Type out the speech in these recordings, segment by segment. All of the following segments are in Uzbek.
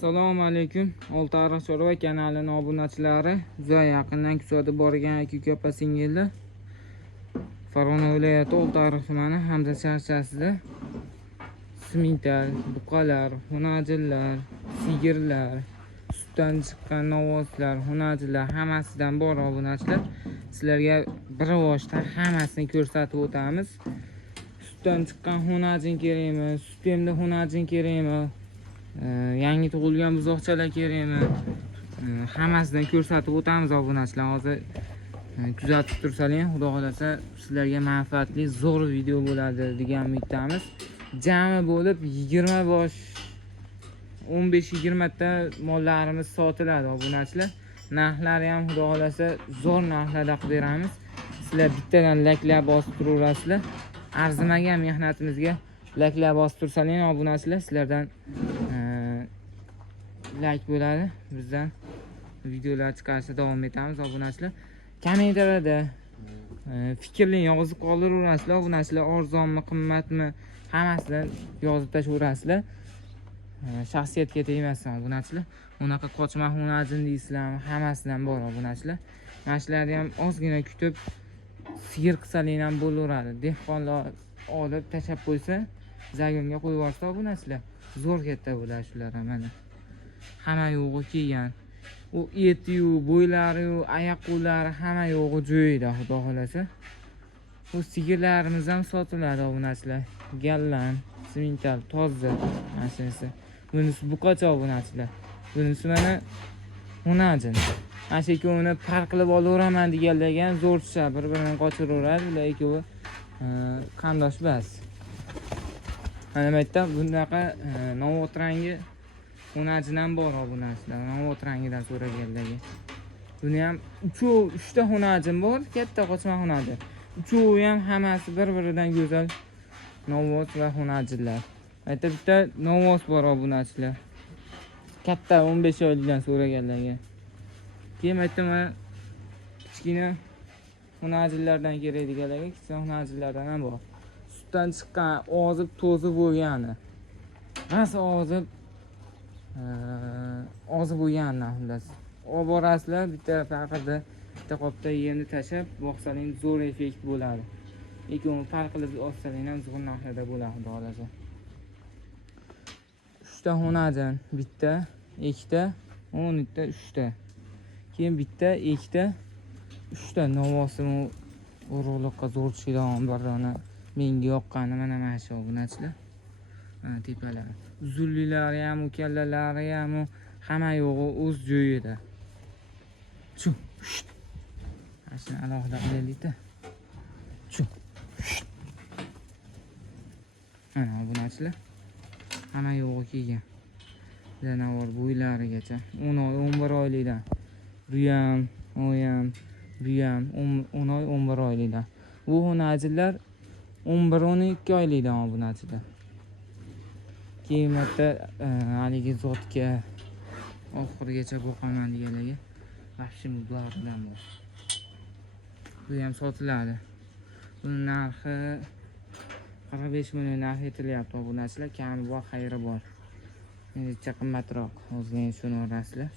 Assalomu alaykum. Oltiariq Chorva kanalining obunachilari, juda yaqindan kuzatib borgan aka opa singillar. Farg'ona viloyati Oltiariq tumani Hamza charchasida simintal, buqalar, hunajillar, sigirlar, sutdan chiqqan novvoslar, hunajillar hammasidan bor obunachilar. Sizlarga bir voshda hammasini ko'rsatib o'tamiz. Sutdan chiqqan hunajin kerakmi, sutemda hunajin kerakmi? Yangi tug'ilgan buzoqchalar kerakmi? Hammasidan ko'rsatib o'tamiz obunachilar. Hozir kuzatib tursalar, xudo xolasa sizlarga manfaatli zo'r video bo'ladi degan umiddamiz. Jami bo'lib 20 bosh 15-20 ta mollarimiz sotiladi obunachilar. Narxlari ham xudo xolasa zo'r narxlarda qilib beramiz. Sizlar bittadan laklab bosib turaverasizlar. Arzimagan mehnatimizga laklab bosib tursalar obunachilar, sizlardan like bo'ladi. Bizdan videolar chiqarishda davom etamiz obunachilar. Kommentariyada fikrlaring yozib qoldiraverasizlar obunachilar. Arzonmi, qimmatmi, hammasidan yozib tashlaverasizlar. Shaxsiyatga tegmasdan obunachilar. Unaqa qochma hunajin deysizlarmi? Hammasidan bor obunachilar. Mana shularni ham ozgina kutib sigir qilsalar ham bo'laveradi. Dehqonlar olib tashlab qo'ysa, zagonga qo'yib yuborsa obunachilar, zo'r katta bo'ladi shular ham mana. Hamma yo'g'i kelgan. U eti-yu, bo'ylari, oyoq qo'llari hamma yo'g'i joyida, xudo xolasa. Bu sigirlarimiz ham sotiladi obunachilar. Gallan, simintal, toza mashinasi. Bunisi buqacha obunachilar. Bunisi mana hunajin. Mana shu ikkovini farqlab olaveraman deganlarga zo'r tushadi, bir-biridan qochiraveradi. Ular ikkovi qandosh bas. Mana bu yerda bunaqa novot rangi hunajin ham bor obunachilar. Novot rangidan so'raganlarga. Buni ham 3 ta hunajin bor, katta qochma hunajin. Uchovi ham hammasi bir-biridan go'zal novot va hunajinlar. Aytda bitta novos bor obunachilar. Katta 15 oylikdan so'raganlarga. Keyin aytdim mana kichkina hunajinlardan kerak deganlarga kichkina hunajinlardan ham bor. Sutdan chiqqan, ozib to'zib bo'lgani. Mas ozib bo'lgandan xullas. Olib borasizlar, bitta faqirda bitta qopda yemni tashab boqsaling zo'r effekt bo'ladi. Ikkovini farq qilib olsaling ham zo'r narxlarda bo'ladi, xudo xolasa. 3 ta hunajin, bitta, ikkita, 10 ta, 3 ta. Keyin bitta, ikkita, 3 ta novosini urug'liqqa zo'r tushadigan birdana menga yoqqani mana shu obunachilar. Mana tepalari. Uzunlilari ham, kallalari ham hamma yo'g'i o'z joyida. Shu. Ashuni alohida qilaylik-da. Shu. Mana obunachilar. Hamma yo'g'i kelgan. Janavor bo'ylarigacha 10 oy, 11 oylikdan. Bu ham 10 oy, 11 oylikdan. Bu hunajinlar 11-12 oylikdan obunachilar. Keyin bitta haligi zotga oxirigacha boqaman deganlarga vahshim bulardan bor. Bu ham sotiladi. Buni narxi 45 million narx etilyapti obunachilar. Kami bor, xayri bor. Menimcha qimmatroq. O'zingizga shuni o'rasizlar.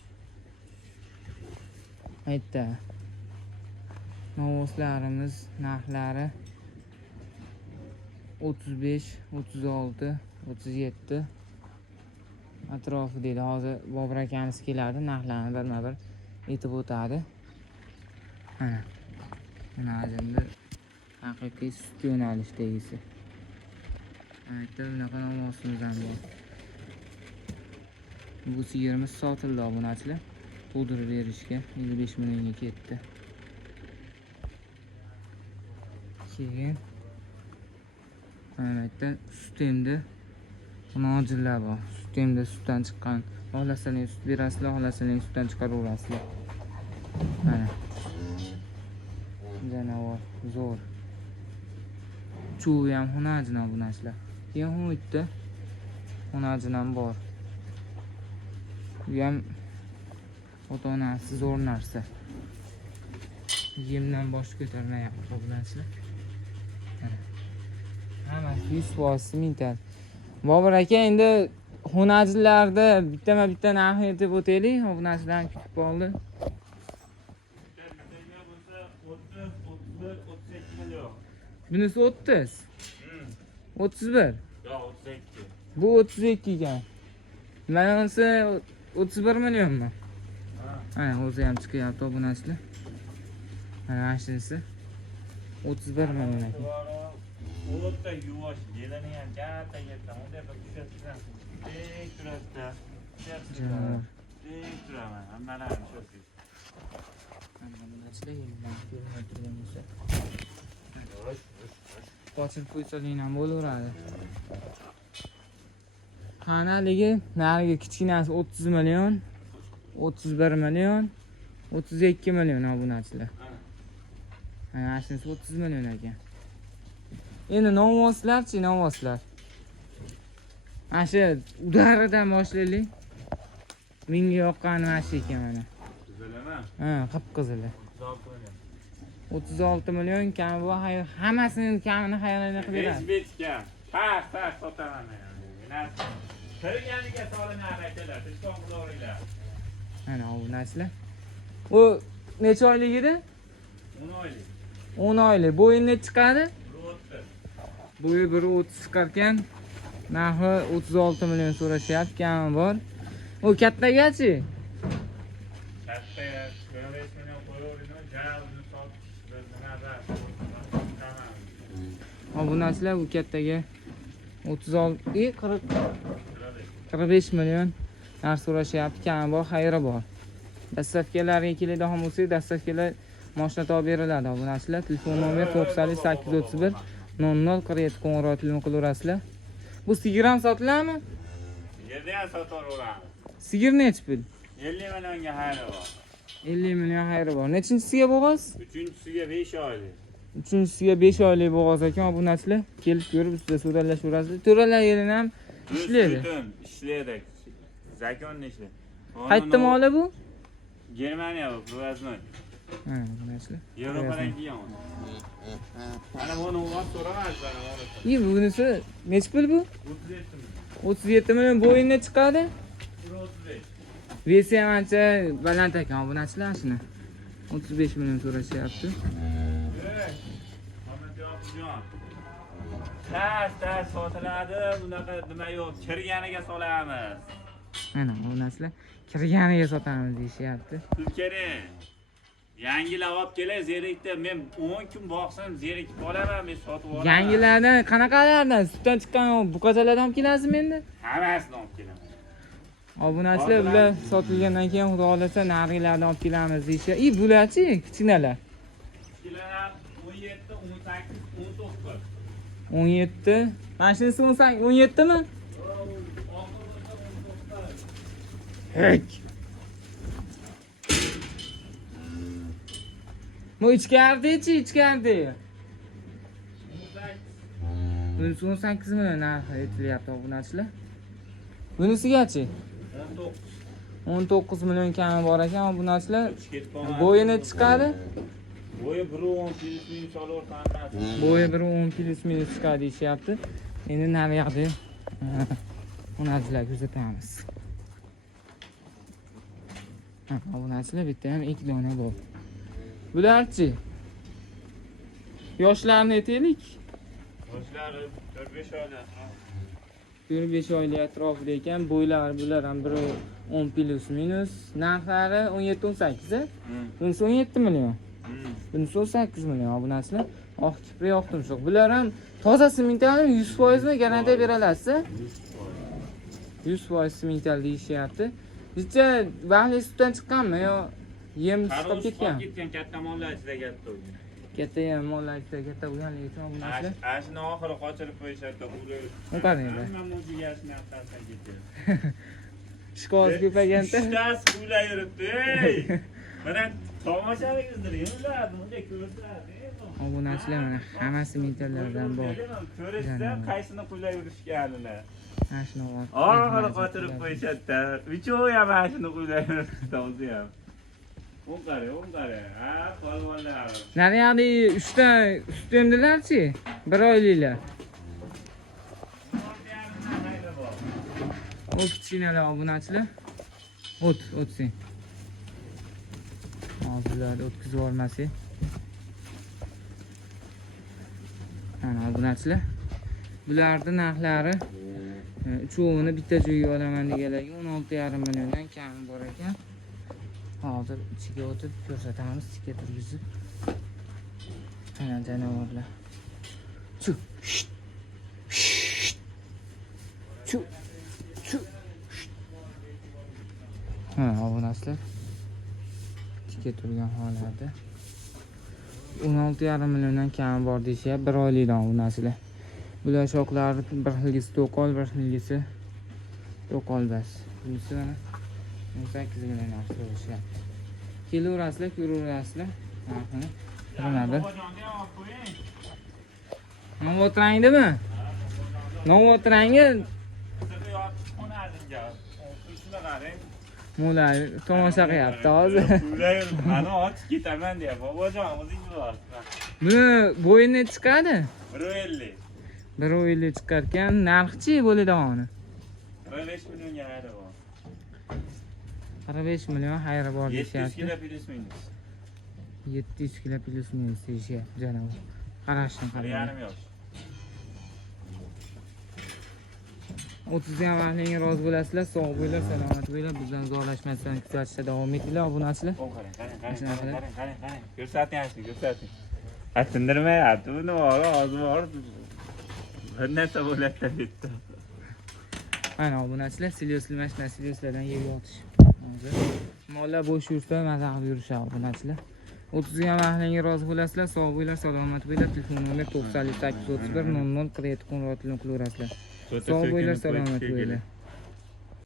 Aytda novoslarimiz narxlari 35, 36, 37 atrofida. Hozir Bobur akamiz keladi, narxlarni birma-bir aytib o'tadi. Mana. Hunajinda haqiqiy sut yo'nalishdagisi. Aytda bunaqa novosimiz ham bor. Bu sigirimiz sotildi obunachilar. To'ldirib berishga 55 millionga ketdi. Keyin mana yerda sutemda hunajinlar bor. Sutemda sutdan chiqqan. Xohlasangiz sut berasizlar, xohlasangiz sutdan chiqaraverasizlar. Mana. Janavor zo'r. Chuvi ham hunajin obunachilar. Keyin bu yerda hunajin ham bor. Bu ham ota-onasi zo'r narsa. Yemdan bosh ko'tarmayapti obunachilar. Hammasi 100% simintal. Bobur aka endi xonachilarda bitta narxini aytib o'taylik. Obunachilarni kutib qoldi. 32 milyon. Bunisi 30. 31. Yo, 32. Bu 32 ekan. Mana bunisi 31 millionmi? Ha, o'zi ham chiqyapti obunachilar. Mana shunisi 31 million ekan. O'ta yuvosh, yelini ham katta katta. Unda bir tushirsan. Tek turadi. Tek turaman. Hammalarini tushirsiz. Obunachilar yelini ko'rmay turgan bo'lsa. Qochib qo'ysaling ham bo'laveradi. Qanaligi nariga kichkinasi 30 million, 31 million, 32 million obunachilar. Mana shunisi 30 million ekan. Endi novvoslarchi, novvoslar. Mana shu udaridan boshlaylik. Menga yoqqani mana shu ekan mana. Qizilmi? Ha, qip-qizili. 36 million kam bu hammasini kamini xayolini qilib beradi. O'zbekcha. Tas sotaman men. Kirganiga solinadi aytadilar. Tilkon qilaveringlar. Mana obunachilar. U necha oylik edi? 10 oylik. 10 oylik. Bo'yi necha chiqadi? 1.30. Bo'yi 1.30 chiqar ekan. Narxi 36 million so'rashyapti, kami bor. U kattagachi? Kattaga 45 million qo'yaveringlar. Javzni sotish nazar. Obunachilar bu kattaga 36 45 million narx so'rashyapti, kami bor, xayri bor. Dastavkalarga keladigan bo'lsak, dastavkalar mashina topib beriladi obunachilar. Telefon nomer 95831 0047 qo'ng'iroq qilaverasizlar. Bu sigir ham sotiladimi? Yerda ham sotaveramiz. Sigir nechi pul? 50 millionga xayri bor. 50 million xayri bor. Nechinchisiga bo'g'oz? Uchinchisiga 5 oylik. Uchinchisiga 5 oylik bo'g'oz ekan obunachilar. Kelib ko'rib ustida so'ralashverasizlar. To'ralar yerini ham ishlaydi. Ishlaydi. Zakonli ishlar. Qayerda moli bu? Germaniya bu, Provoznoy. Ha, obunachilar. Yevropadan kelgan. Ana buni o'z so'ramaysiz mana buni. İyi bunisi nechi pul bu? 37 million. 37 million bo'yinda chiqadi. 35. Vesi ham ancha baland ekan obunachilar shuni. 35 million so'rashyapti. Tas sotiladi, bunaqa nima yo'q, kirganiga solamiz. Mana obunachilar kirganiga sotamiz deyishyapti. Pul kerak. Yangilar olib kelay, zerikda men 10 kun boqsam zerikib qolaman, men sotib olaman. Yangilardan qanaqalardan sutdan chiqqan buqachalardan olib kelasizmi endi? Hammasini olib kelaman. Obunachilar bular sotilgandan keyin xudo xolasa narilardan olib kelamiz deyishyapti. İyi bularchi, kichkinalar. Kichkinalar 17, 18, 19. 17. Mana shunisi 18, 17mi? Hek. Bu ichkarida-chi, ichkarida. Bunisi 18 million narxi aytilyapti obunachilar. Bunisigachi? 19 million kami bor ekan obunachilar. Bo'yini chiqadi? Bo'yi 1.10 plus minus olaveradi. Bo'yi 1.10 plus minus chiqadi deyishyapti. Endi naryoqda obunachilar kuzatamiz. Ha, obunachilar bitta ham 2 dona bor. Bularchi? Yoshlarni aytaylik. Yoshlari 4-5 oylik. 4-5 oylik atrofida ekan, bo'ylari bular ham 1.10 plus minus. Narxlari 17-18. Bunisi 17 million. Bunisi 18 million obunachilar. Oq kipri yoqtirishq. Bular ham toza simentali 100% mi garantiya berasiz? 100% simentali deyishyapti. Bizcha vaqtli sutdan chiqqanmi yo yem chiqib ketgan? Katta mollar ichida katta bo'lgan. Katta ham mollar ichida katta bo'lganligi uchun obunachilar. Ashuni oxiri qochirib qo'yishadi, ular. Qarang. Hamma mo'jigashni aftarsan ketdi. Shikoyat ko'payganda. Shtas bo'lay yuribdi. Ey! Mana tomoshabingizdir, ular bunday ko'rsatadi. Obunachilar mana hammasi mentallardan bor. Ko'rishsa qaysini qo'yib yurishganilar. Mana shuni olib. Oxiri qochirib qo'yishadi. Uchovi ham mana shuni qo'yib yuribdi o'zi ham. On qara. Ha, polvonlar. Naryoqda 3 ta sut emdilarchi? 1 oyliklar. o't kichkinalar obunachilar. O't sen. Hozirlar o'tkazib yubormasak. Mana obunachilar. Bularning narxlari uchovini bitta joyga olaman deganlarga 16,5 milliondan kam bor ekan. Hozir ichiga o'tib ko'rsatamiz, tikka turgizib. Mana janovorlar. Chu. Chu. Ha, obunachilar. Tikka turgan holatda. 16,5 milliondan kam bor deyishyapti, 1 oylikdan obunachilar. Bular shoxlari bir xilgisi to'qol, bir xilgisi to'qol bas. Bunisi mana 18 million narxi bo'lishyapti. Kelaverasizlar, ko'raverasizlar. Narxini qiladi. Nima o'tirangdimi? Nima o'tirangga? Mulay tomosha qilyapti hozir. Mana ochib ketaman deyapti. Bobojon, o'zingiz bor. Buni bo'yini chiqadi. 150. 150 chiqar ekan. Narxchi bo'ladi uni. 45 millionga xayri bor. 45 million xayri bor 700 deyapti. kilo plus minus. 700 kilo plus minus deyishyapti janob. Qarashni qarang. Yarim yosh. 30 ham vaqtingiz rozi bo'lasizlar, sog' bo'linglar, salomat bo'linglar. Bizdan uzoqlashmasdan kuzatishda davom etinglar, obunachilar. Qarang. Ko'rsating. Tindirmayapti. Buni hozir bor. Bir narsa bo'ladi debdi. Mana obunachilar, siloslardan yerga otish. Hozir mollar bo'sh yursa, maza qilib yurishadi obunachilar. 30 ham vaqtingiz rozi bo'lasizlar, sog' bo'linglar, salomat bo'linglar. Telefon nomer 9831 00 47 qo'ng'iroq qilaverasizlar. Sog' bo'linglar, salomat bo'linglar.